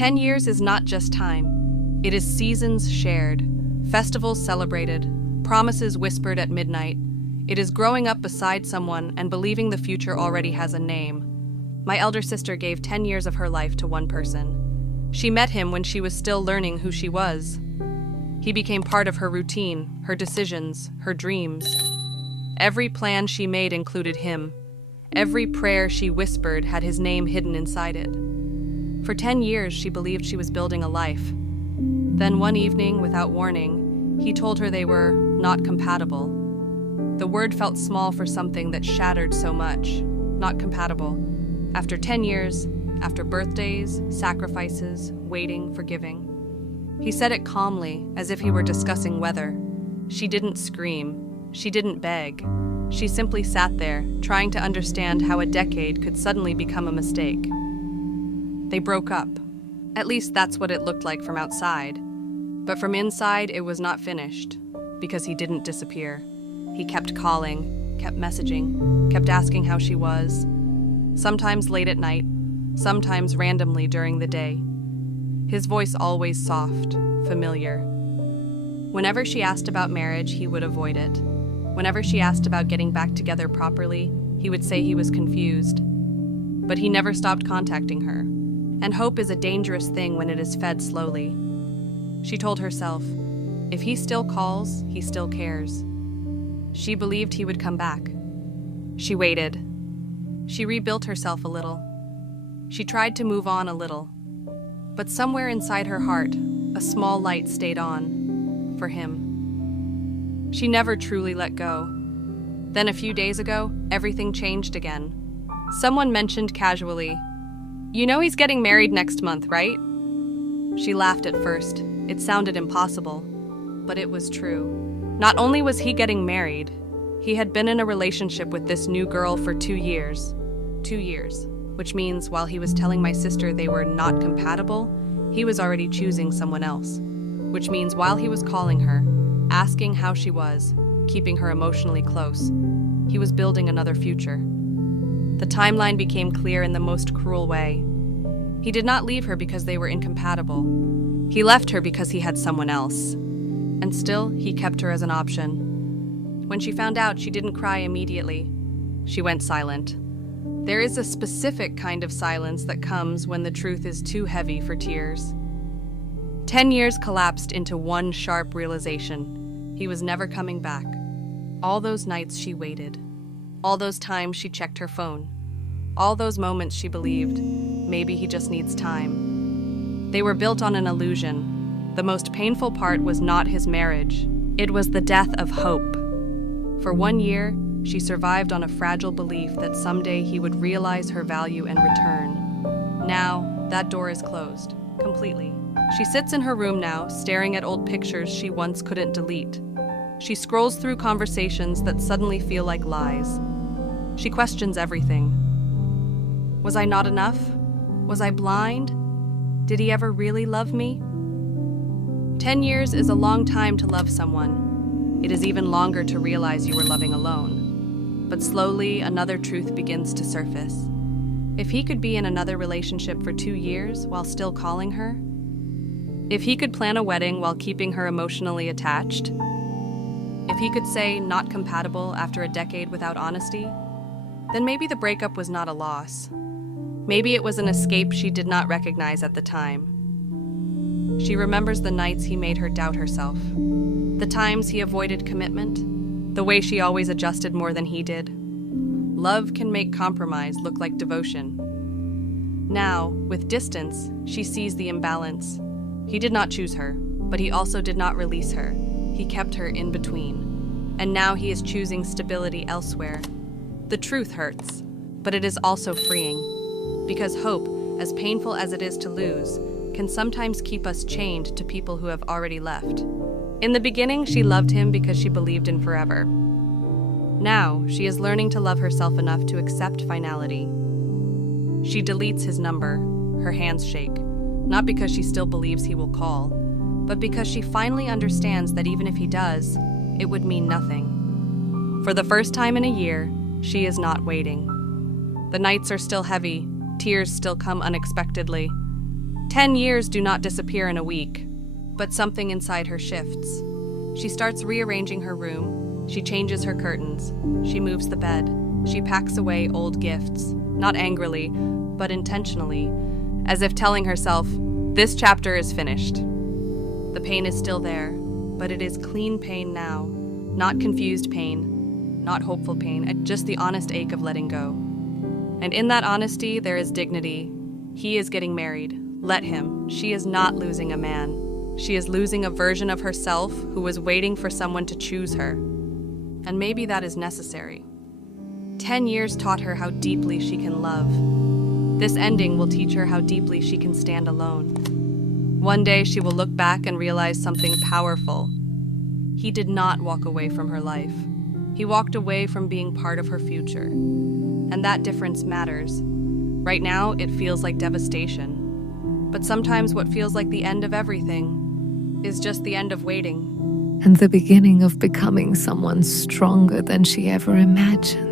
10 years is not just time. It is seasons shared, festivals celebrated, promises whispered at midnight. It is growing up beside someone and believing the future already has a name. My elder sister gave 10 years of her life to one person. She met him when she was still learning who she was. He became part of her routine, her decisions, her dreams. Every plan she made included him. Every prayer she whispered had his name hidden inside it. For 10 years, she believed she was building a life. Then one evening, without warning, he told her they were not compatible. The word felt small for something that shattered so much. Not compatible. After 10 years, after birthdays, sacrifices, waiting, forgiving. He said it calmly, as if he were discussing weather. She didn't scream. She didn't beg. She simply sat there, trying to understand how a decade could suddenly become a mistake. They broke up. At least that's what it looked like from outside. But from inside, it was not finished, because he didn't disappear. He kept calling, kept messaging, kept asking how she was. Sometimes late at night, sometimes randomly during the day. His voice always soft, familiar. Whenever she asked about marriage, he would avoid it. Whenever she asked about getting back together properly, he would say he was confused. But he never stopped contacting her. And hope is a dangerous thing when it is fed slowly. She told herself, if he still calls, he still cares. She believed he would come back. She waited. She rebuilt herself a little. She tried to move on a little. But somewhere inside her heart, a small light stayed on, for him. She never truly let go. Then a few days ago, everything changed again. Someone mentioned casually, "You know he's getting married next month, right?" She laughed at first. It sounded impossible, but it was true. Not only was he getting married, he had been in a relationship with this new girl for 2 years. 2 years, which means while he was telling my sister they were not compatible, he was already choosing someone else. Which means while he was calling her, asking how she was, keeping her emotionally close, he was building another future. The timeline became clear in the most cruel way. He did not leave her because they were incompatible. He left her because he had someone else. And still, he kept her as an option. When she found out, she didn't cry immediately. She went silent. There is a specific kind of silence that comes when the truth is too heavy for tears. 10 years collapsed into one sharp realization. He was never coming back. All those nights she waited. All those times she checked her phone. All those moments she believed, maybe he just needs time. They were built on an illusion. The most painful part was not his marriage. It was the death of hope. For 1 year, she survived on a fragile belief that someday he would realize her value and return. Now, that door is closed, completely. She sits in her room now, staring at old pictures she once couldn't delete. She scrolls through conversations that suddenly feel like lies. She questions everything. Was I not enough? Was I blind? Did he ever really love me? 10 years is a long time to love someone. It is even longer to realize you were loving alone. But slowly, another truth begins to surface. If he could be in another relationship for 2 years while still calling her, if he could plan a wedding while keeping her emotionally attached, if he could say not compatible after a decade without honesty, then maybe the breakup was not a loss. Maybe it was an escape she did not recognize at the time. She remembers the nights he made her doubt herself, the times he avoided commitment, the way she always adjusted more than he did. Love can make compromise look like devotion. Now, with distance, she sees the imbalance. He did not choose her, but he also did not release her. He kept her in between. And now he is choosing stability elsewhere. The truth hurts, but it is also freeing. Because hope, as painful as it is to lose, can sometimes keep us chained to people who have already left. In the beginning, she loved him because she believed in forever. Now, she is learning to love herself enough to accept finality. She deletes his number. Her hands shake. Not because she still believes he will call, but because she finally understands that even if he does, it would mean nothing. For the first time in a year, she is not waiting. The nights are still heavy, tears still come unexpectedly. 10 years do not disappear in a week, but something inside her shifts. She starts rearranging her room. She changes her curtains. She moves the bed. She packs away old gifts, not angrily, but intentionally, as if telling herself, this chapter is finished. The pain is still there, but it is clean pain now, not confused pain, not hopeful pain, just the honest ache of letting go. And in that honesty, there is dignity. He is getting married. Let him. She is not losing a man. She is losing a version of herself who was waiting for someone to choose her. And maybe that is necessary. 10 years taught her how deeply she can love. This ending will teach her how deeply she can stand alone. One day she will look back and realize something powerful. He did not walk away from her life. He walked away from being part of her future. And that difference matters. Right now, it feels like devastation. But sometimes what feels like the end of everything is just the end of waiting. And the beginning of becoming someone stronger than she ever imagined.